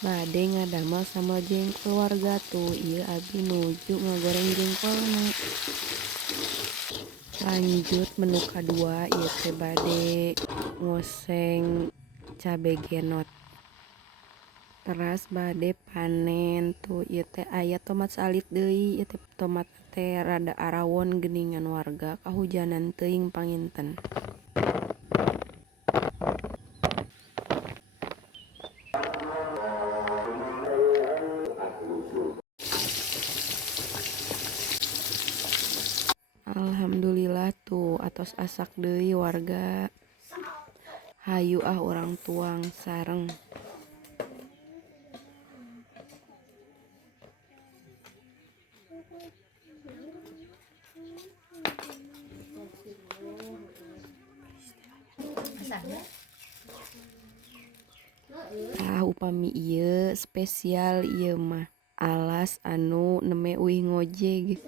Bade ngadamel sama jengkol warga tuh. Iya abi nuju ngagoreng jengkolna. Lanjut menu kedua ieu teh bade ngoseng cabe genot. Teras bade panen tuh ieu teh aya tomat salit deui, ieu teh tomat teh rada arawon geuningan warga kahujanan teuing panginten. Alhamdulillah tuh atos asak deui warga. Hayu urang tuang sareng. Upami ieu spesial ieu mah alas anu neme uih ngojeg.